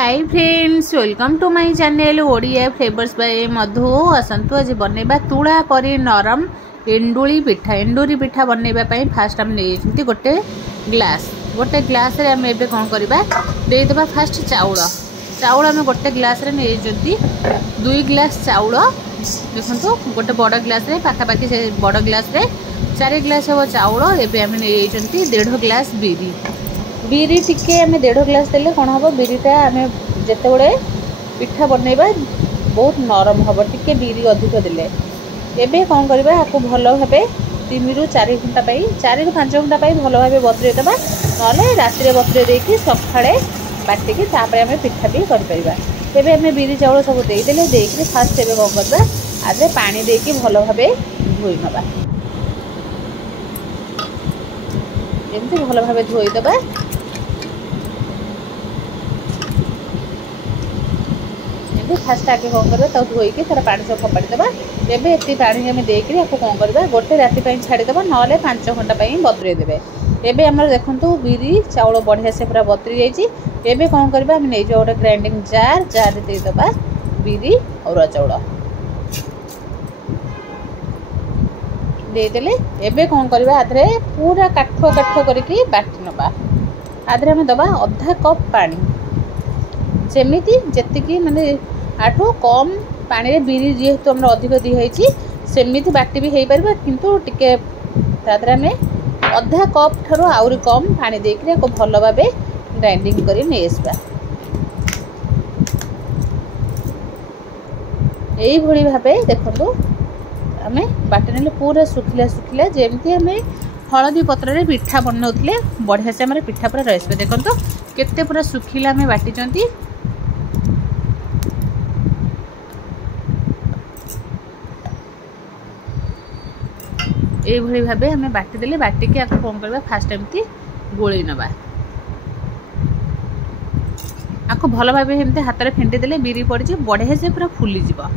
Hi friends, welcome to my channel Odia flavours by Madhu. आसतु आज बनैबा तुड़ा परी नरम एंडुली पिठा। एंडुरी पिठा बनैबा पई फास्ट हम नै गोटे ग्लास रे हम एबे कोन करबा दे देबा। फास्ट चाउल हम गोटे ग्लास रे नै 2 ग्लास चाउल देखंतु। गोटे बड़ ग्लास रे पाखा पाखी से बड़ ग्लास रे 4 ग्लास हो चाउल। एबे हम नै 1.5 ग्लास बिरी टिके आम 1.5 ग्लास देले कौन हम बिरीटा आम जिते बड़े पिठा बनैबा बहुत नरम हम टिके बिरी अधिक देले। एबे कौन करबा आपको भल भाव 3 ରୁ 4 घंटा 4 ରୁ 5 घंटा भल भाव बतुरे देबा। नले राति रे बतुरे देकी सकाळे बाटिकी तापर आम पिठा भी कर परिबा। एबे आम बिरी चाउल सब दे देले देकी फास्ट एबे कौन करबा आजे पानी देकी भल भाव धोई नबा। एमती भल भाव धोई देबा। फास्ट आगे कौन करबा तो धोईकी तार पानी सब फपाड़ी देबा। एबे एती पानी हम देकी आपको कौन करबा गोटे राति पई छाड़ी देबा नले 5 घंटा पई बतुरे देबे। एबे हमर देखंतु बिरी चाउल बढ़िया से पूरा बतुरी जाईची। एबे कौन करबा हम नै जो गोटे ग्राइंडिंग जार रे दे देबा बिरी और चाउल दे देले। एबे कौन करबा आधरे पूरा काठुआ करके बाटी नबा। आधरे हम दबा आधा कप पानी जेमिति जेतिकी माने आठो कम पानी रे बिरी जेहेतु हमर अधिक दी होईची सेमिति बाटी भी हेई परबा। किंतु टिके तादरा में आधा कप थारो आउरी कम पानी देकरे को भल भाबे ग्राइंडिंग करी नेसबा। एई भली भाबे देखंतु आमे बाटी नेले पूरा सुखिला जेमती आमे हळदी पत्र रे पिठा बनौथिले बढ़िया से हमर पिठा पूरा रहसबे। देखंतु केते पूरा सुखिला में बाटी चंती। एभली भाबे हमें बाटी देले बाटी के आपको कौन करबा फास्ट एमती गोळी नबा। आपको भल भाबे एमती हाथ रे फेंटी देले बिरी पड़ची बढ़िया से पूरा फुली जिवो।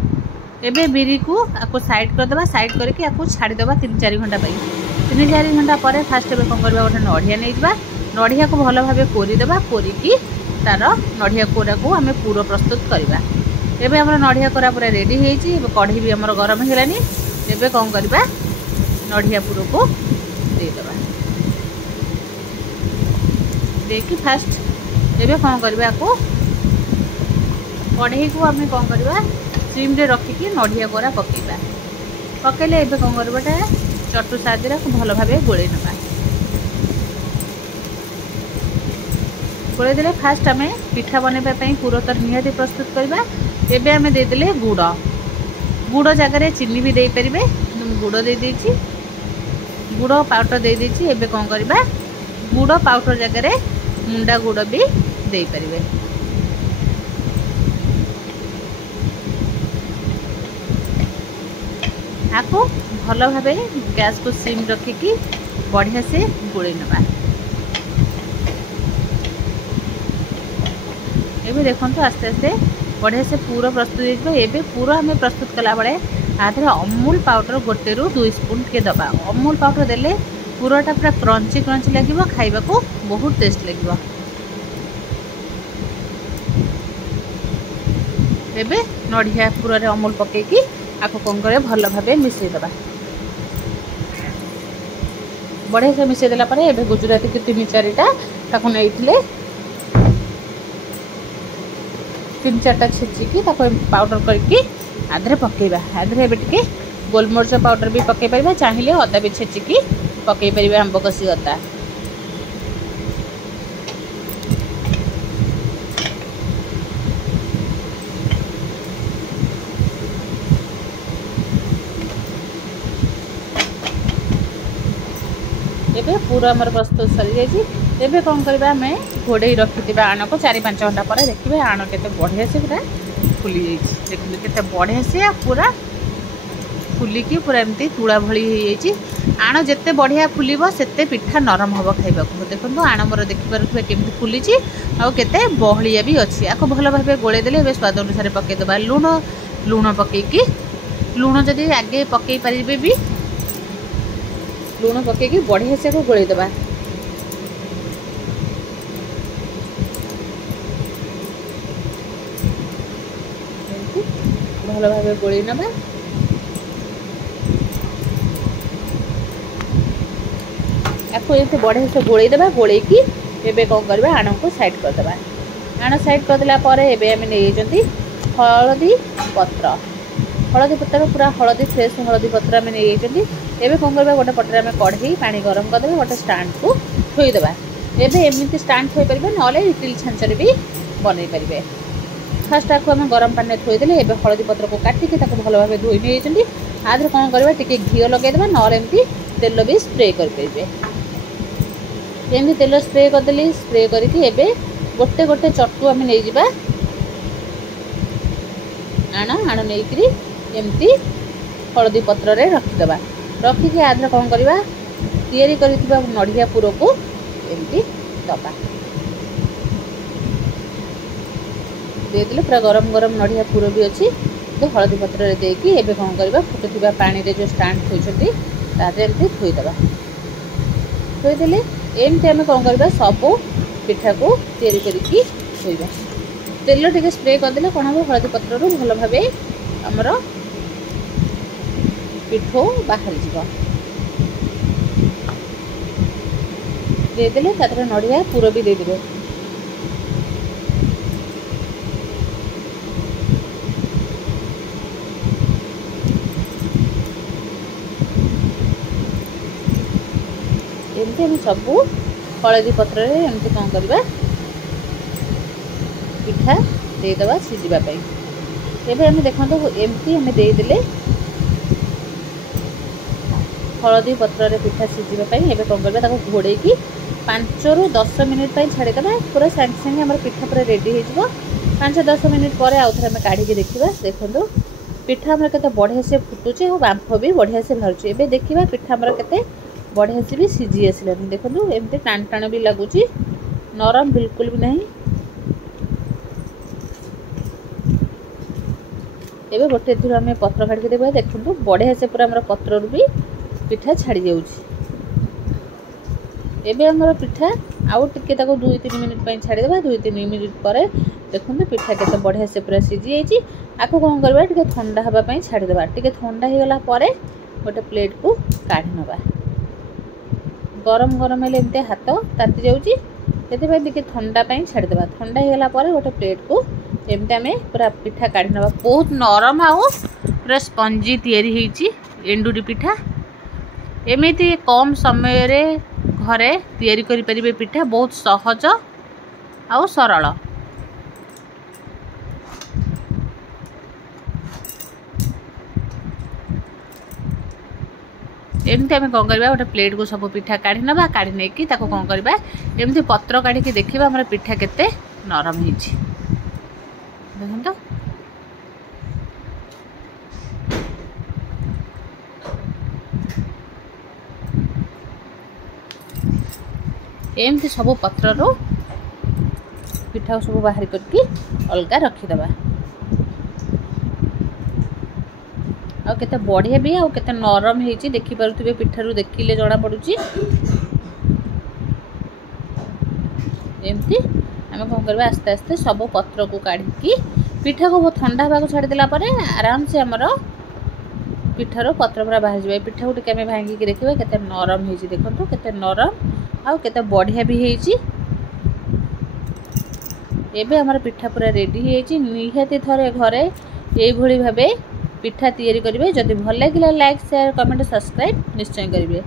एबे बिरी को आपको साइड कर देबा। साइड करके आपको छाड़ी देबा 3-4 घंटा पई। 3-4 घंटा परे फास्ट एबे कौन करबा गोटे नडिया नै जिबा। नडिया को भल भाबे कोरी देबा। कोरी की तार नडिया कोरा को हमें पूरा प्रस्तुत करबा। एबे हमर नडिया कोरा पूरा रेडी हेची। एबे कढ़ी भी हमर गरम हेलानी। एबे कौन करबा नडिया पूरा को दे देबा। देखि फास्ट एबे कौन करबा को कढ़ी को हमें कौन करबा सिम रे रखी की नडिया कोरा पकेबा। पकेले एबे कौन करबाटा चटू सादरा को भल भाबे गोळे नबा। गोळे देले फास्ट हमें पिठा बनेबा पई पूरा तर निहाती प्रस्तुत करबा। एबे हमें दे देले गुड़ जगह रे चीनी भी दे परिबे। गुड़ दे देची गुड़ पाउडर दे देची। एबे कौन करबा गुड़ पाउडर जगह रे मुंडा गुड़ भी दे परिबे। आपको भल भाबे गैस को सिम रखिकी बढ़िया से गोळी नबा। एबे देखंतु आस्ते आस्ते बढ़िया से पूरा प्रस्तुत हो। एबे पूरा हमें प्रस्तुत कला बड़े आधे अमूल पाउडर 1 ରୁ 2 स्पून के दबा। अमूल पाउडर देले पूराटा पूरा क्रंची लगिवो। खाइबा को बहुत टेस्ट लगिवो। एबे नडिया पूरा रे अमूल पकेकी आपको कौन करे भल भाबे मिसई दबा। बढ़िया से मिसई देला परे एबे गुजराती के 3-4टा ताको नैथिले 3-4टा छेचिकी ताको पाउडर करके आधरे पकेबा। आधरे एबे टिके गोलमरिच पाउडर भी पके परिबा। चाहिले अदा भी छेचिकी पके परिबा। आंब कसी अदा एबे पूरा हमर प्रस्तुत सरी जाई। एबे कौन करबा हमें घोड़े रखिथिबा आण को 4-5 घंटा पर देखिबे आण केते बढ़िया से पूरा फुली जाई। देखिबे केते बढ़िया से पूरा फुली की पूरा एमती तुड़ा भली हो जाई। आण जेते बढ़िया फुलीबो सेते पिठा नरम हबो खाइबा को। देखंतु आण मोर देखि परथबे केमती फुलीची आ केते बहलिया भी अछि। आको भल भाबे गोळे देले एबे स्वाद अनुसार पके देबा। लूण पकेकी लूण जदी आगे पके परिबे भी लूण पकेकी बढ़िया से को गोळे देबा। भल भाव गोल नवा। आपको ये बढ़िया से गोल देवा। गोल एबे कौन करवा आण को साइड करदे। आण साइड करदेला एबे नहीं हलदी पत्र। हलदी पत्र पूरा हलदी फ्रेश हलदी पत्र आम नहीं एबे कौन करवा गोटे पटर आम कढ़ई पानी गरम करदे गोटे स्टाण्ड को थोईदेवा। एबे एमती स्टाण्ड थोई पारे ना इडली छांचर भी बनई पारे। फास्ट आपको आम गरम पानी थोईदे एबे हलदी पत्र को काटिकी भल भाव धोई नहीं आधे कौन करवा टिके घी लगेदेवा ना एमती तेल भी स्प्रे करेंगे। एमती तेल स्प्रे करदेली स्प्रे करके एबे गोटे गोटे चटू आम नहीं जावा। आण नहीं एमती हलदी पत्र रे रखिदबा। रखिकी आधे कौन करवा तैयारी करिथिबा नड़िया पुर को एमती दबा देदेले पूरा गरम गरम नड़िया पुर भी अच्छी तो हलदी पत्र रे देकी एबे कौन करवा फुटुथिबा पानी रे जो स्टाण्ड थोइछथि तादे एमती थोइदबा। थोइदेले एमती आम कौन करवा सब पिठा को तैयारी करिकी थोइबा। तेल टिके स्प्रे करदेले कौन हम हलदी पत्र रू भल भाव आमर पिठो बाहरी जीव। देदेले तादरे नड़िया पुर भी देदेबे। एमती हम सब हलदी पत्र रे एमती कौन करवा पिठा देदेबा सिझापी। एबे हम देखो एमती हम देदेले हलदी पत्र रे पिठा सिझापी। एबे कौन करवा ताको घोड़े की 5 ରୁ 10 मिनिट छाड़ीदेवा। पूरा सांगे सांगे आम पिठा पूरा रेडी हो 5-10 मिनिट पर आउ थे काढ़ी देखा। देखो पिठा आम के बढ़िया से फुटुचे और बांफ भी बढ़िया से बाहर। एबे देखा पिठा आम के बढ़िया से भी सिझी आसलानी। देखो एमती टाण टाण भी लगुच नरम बिल्कुल भी नहीं। एबे गोटे थर आम पत्र काढ़ी देवा। देखो बढ़िया से पूरा आम पत्र भी पिठा छाड़ी जाऊँगी। एबे आमर पिठा आउ टिके 2-3 मिनिट छाड़ीदेवा। 2-3 मिनिट पर देखो पिठा केते बढ़िया से पूरा सिझी जाइए। आपको कौन करवा टिके ठंडा हाँवाई छाड़ीदेवा। टिके ठंडा हो गला पर गोटे प्लेट को काढ़ी नवा। गरम गरम हेल्ले एमती हाथ ताती जाऊँगी से ठंडा छाड़ीदेवा। ठंडा हो गला पर गोटे प्लेट को एमती आम पूरा पिठा काढ़ी नवा। बहुत नरम आउ पूरा स्पंजी तैयारी होइछि एंडुरी पिठा। एमिति कम समय रे घरे तैयारी करि परिबे। पिठा बहुत सहज आउ सरल। एमती आम कौन करवा गोटे प्लेट को सब पिठा काढ़ी नवा। काढ़ी नहीं ताको कौन करवा एमती पत्र काढ़ी देखा आम पिठा केते नरम होइछि। देखो एमती सब पत्र रो पिठा सब बाहर करके अलग रखीदबा। आ केते बढ़िया भी आ केते नरम होइछि देखि पारुथिबे। पिठारू देखिले जणा पडुछि। एमती आम कौन करवा आस्ते आस्ते सब पत्र को काढ़ी पिठा को ठंडा हाँवाक छाड़देला आराम से आमर पिठार पत्र पूरा बाहर जाए। पिठा को टिके भांगिकी देखिए केते नरम होइछि। देखो केते नरम आउ केते बढ़िया भी होइछि। एबे हमर पिठा पूरा रेडी होइछि। निहाती थरे घरे एई भली भाबे पिठा तैयारी करिवे। जदि भल लागिला लाइक शेयर कमेंट सब्सक्राइब निश्चय करिवे।